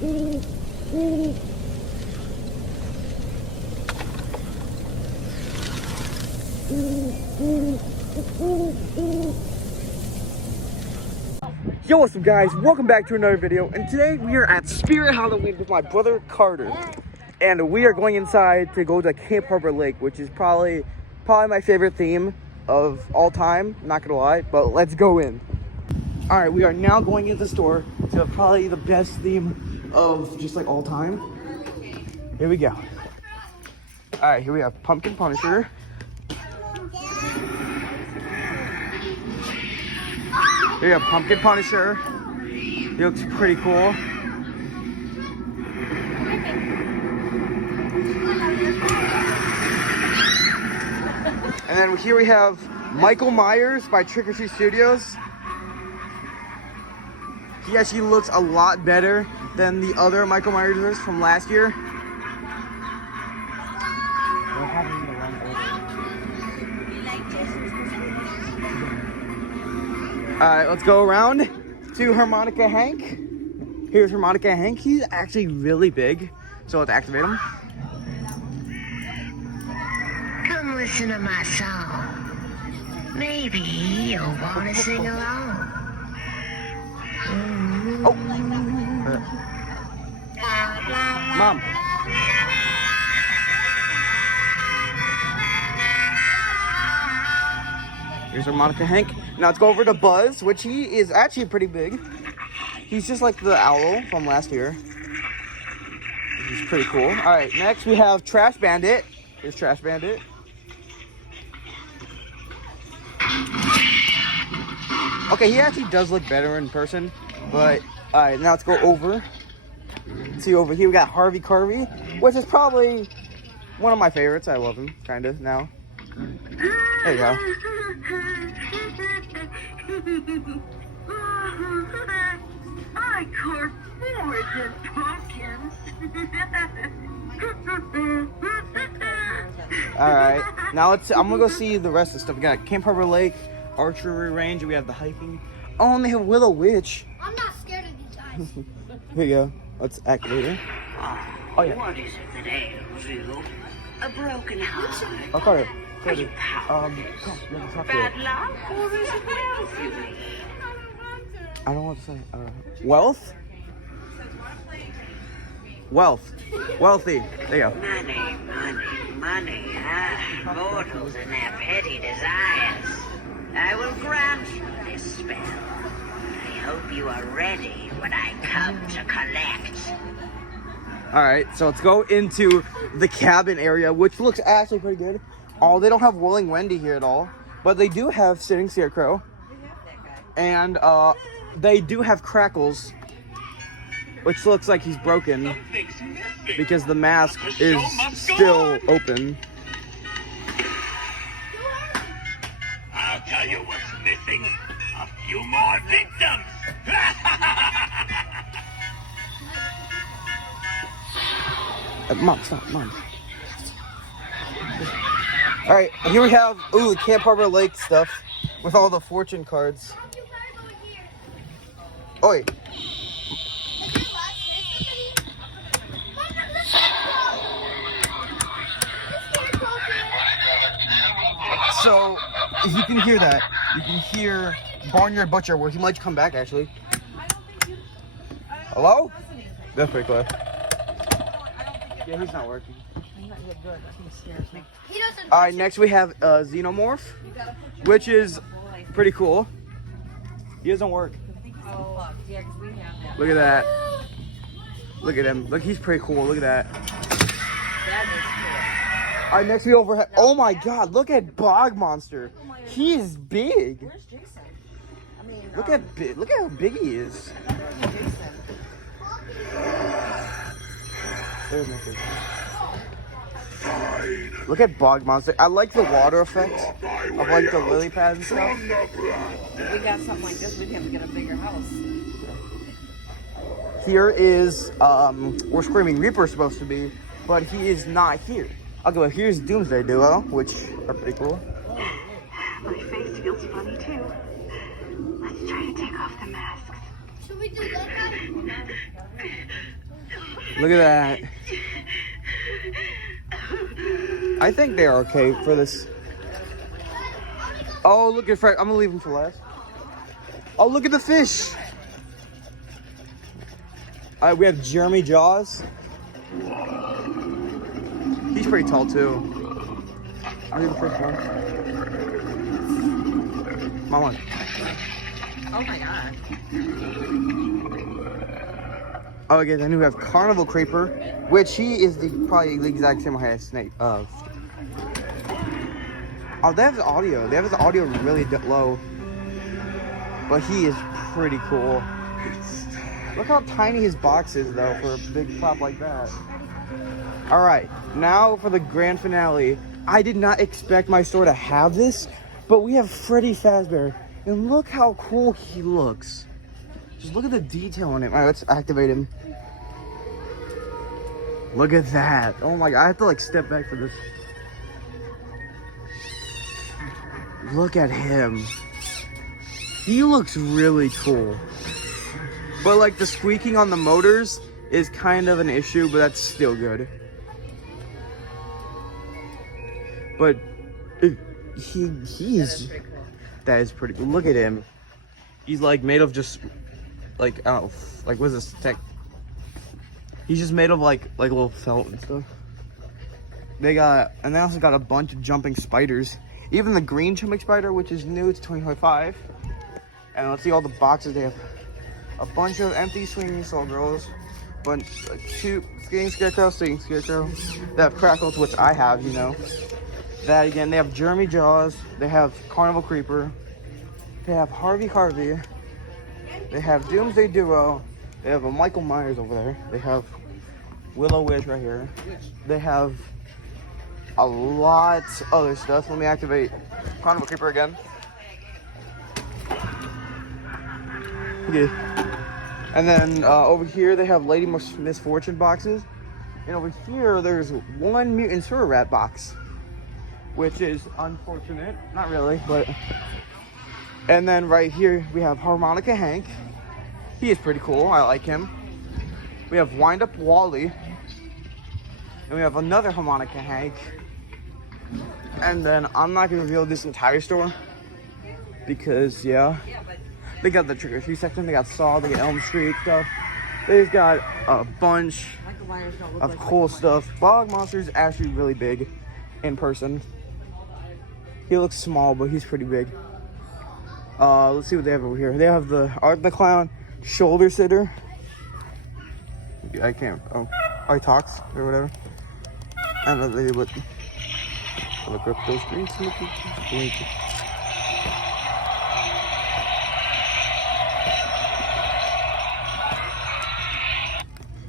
Yo, what's up guys? Welcome back to another video, and today we are at Spirit Halloween with my brother Carter. And we are going inside to go to Camp Harbor Lake, which is probably my favorite theme of all time, not gonna lie, but let's go in. Alright, we are now going into the store to probably the best theme of just like all time. Here we go. Alright, here we have Pumpkin Punisher. Here you have Pumpkin Punisher. He looks pretty cool. And then here we have Michael Myers by Trick or Treat Studios. He actually looks a lot better than the other Michael Myers from last year. Alright, let's go around to Harmonica Hank. Here's Harmonica Hank. He's actually really big, so let's activate him. Come listen to my song. Maybe you'll want to sing along. Oh! Mom. Here's Harmonica Hank. Now let's go over to Buzz, which he is actually pretty big. He's just like the owl from last year. He's pretty cool. All right, next we have Trash Bandit. Here's Trash Bandit. Okay, he actually does look better in person, but all right, now let's go over. See over here, we got Harvey Carvey, which is probably one of my favorites. I love him, kind of, now. There you go. I carve more than pumpkins. Alright, now I'm gonna go see the rest of the stuff. We got Camp Harbor Lake, archery range, we have the hiking. Oh, and they have Willow Witch. I'm not scared of these guys. Here you go. Let's activate it. Oh yeah. What is it that ails you? A broken heart? Oh, Carter. Are you Come, let's talk to bad her. luck, or is it wealth you need? I don't know what to say. Wealth? Wealth. Wealthy. There you go. Money, money, money. Ah, mortals and their petty desires. I will grant you this spell. I hope you are ready when I come to collect. Alright, so let's go into the cabin area, which looks actually pretty good. Oh, they don't have Whirling Wendy here at all, but they do have Sitting Scarecrow. And they do have Crackles, which looks like he's broken because the mask is still open. I'll tell you what's missing. A few more victims. Mom, stop, Mom. Alright, here we have, the Camp Harbor Lake stuff with all the fortune cards. Oi. So, if you can hear that, you can hear Barnyard Butcher, where he might come back, actually. Hello? That's pretty close. Yeah, he's not working. Alright, next we have Xenomorph, which is pretty cool. He doesn't work. Look at that. Look at him. Look, he's pretty cool. Look at that. Alright, next we have. Oh my god, look at Bog Monster. He is big. Where's Jason? I mean, look how big he is. There's no Jason. Look at Bog Monster. I like the water effect of like the lily pads and stuff. we got something like this, we'd have to get a bigger house. Here is where Screaming Reaper's supposed to be, but he is not here. Okay, well here's Doomsday Duo, which are pretty cool. My face feels funny too. Let's try to take off the masks. Should we do that guy? Look at that. I think they're okay for this. Oh, look at Frank. I'm gonna leave him for last. Oh, look at the fish. All right, we have Jeremy Jaws. He's pretty tall too. I'll be the first one. Come on. Oh my god. Oh, okay, then we have Carnival Creeper, which he is probably the exact same height as Snake. Oh, they have the audio. They have his audio really low. But he is pretty cool. Look how tiny his box is, though, for a big prop like that. All right, now for the grand finale. I did not expect my store to have this, but we have Freddy Fazbear. And look how cool he looks. Just look at the detail on it. All right, let's activate him. Look at that. Oh my god, I have to like step back for this. Look at him. He looks really cool. But like the squeaking on the motors is kind of an issue, but that's still good. But he's that is pretty cool. Look at him. He's like made of just like I don't know, like what's this tech? He's just made of like little felt and stuff. They also got a bunch of jumping spiders. Even the green jumping spider, which is new to 2025. And let's see all the boxes. They have a bunch of empty swinging soul girls, but two skating scarecrow, singing scarecrow. They have crackles, which I have, you know. That again, they have Jeremy Jaws. They have Carnival Creeper. They have Harvey. They have Doomsday Duo. They have a Michael Myers over there. They have Willow Witch right here. They have a lot of other stuff. Let me activate Carnival Creeper again. Okay. And then over here they have Lady Misfortune boxes. And over here there's one Mutant Sewer Rat box, which is unfortunate. Not really, but... And then right here we have Harmonica Hank. He is pretty cool. I like him. We have Wind Up Wally. And we have another Harmonica Hank. And then I'm not going to reveal this entire store because, yeah, they got the Trick or Treat section. They got Saw, they got Elm Street stuff. They've got a bunch of cool stuff. Bog Monster is actually really big in person. He looks small, but he's pretty big. Let's see what they have over here. They have the Art the Clown shoulder sitter. I can't. Oh, he talks or whatever. I don't know really what. Look up those screens.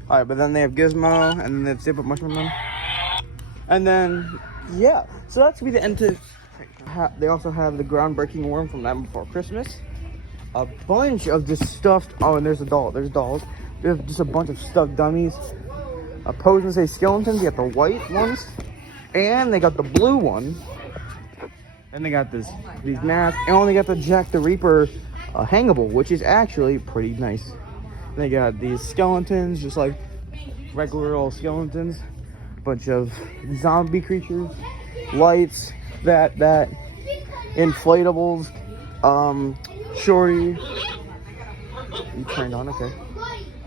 Alright, but then they have Gizmo, and then they have Zip Up Mushroom Man. And then, yeah. So that's gonna be the end of. They also have the Groundbreaking Worm from Night Before Christmas. A bunch of just stuffed. Oh, and there's a doll. There's dolls. They have just a bunch of stuffed dummies. Pose and Say skeletons. You got the white ones, and they got the blue one. And they got these masks, and they got the Jack the Reaper hangable, which is actually pretty nice. And they got these skeletons, just like regular old skeletons. Bunch of zombie creatures, lights, that inflatables, Shorty. You turned on, okay.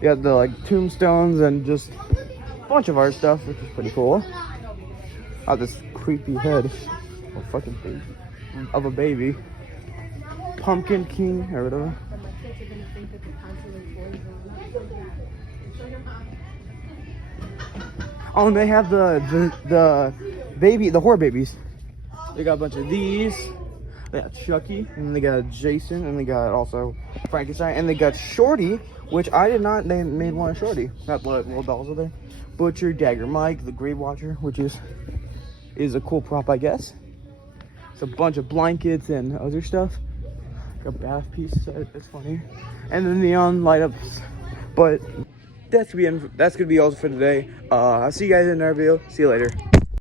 You got the like tombstones and just a bunch of art stuff, which is pretty cool. Oh, this creepy head of fucking baby, of a baby. Pumpkin King or whatever. Oh, and they have the baby, the horror babies. They got a bunch of these. They got Chucky, and they got Jason, and they got also Frankenstein, and they got Shorty, which I did not. They made one of Shorty. Got the little dolls over there. Butcher, Dagger Mike, the Grave Watcher, which is a cool prop, I guess. It's a bunch of blankets and other stuff. Like a bath piece set. It's funny. And the neon light ups. But that's gonna be all for today. I'll see you guys in another video. See you later.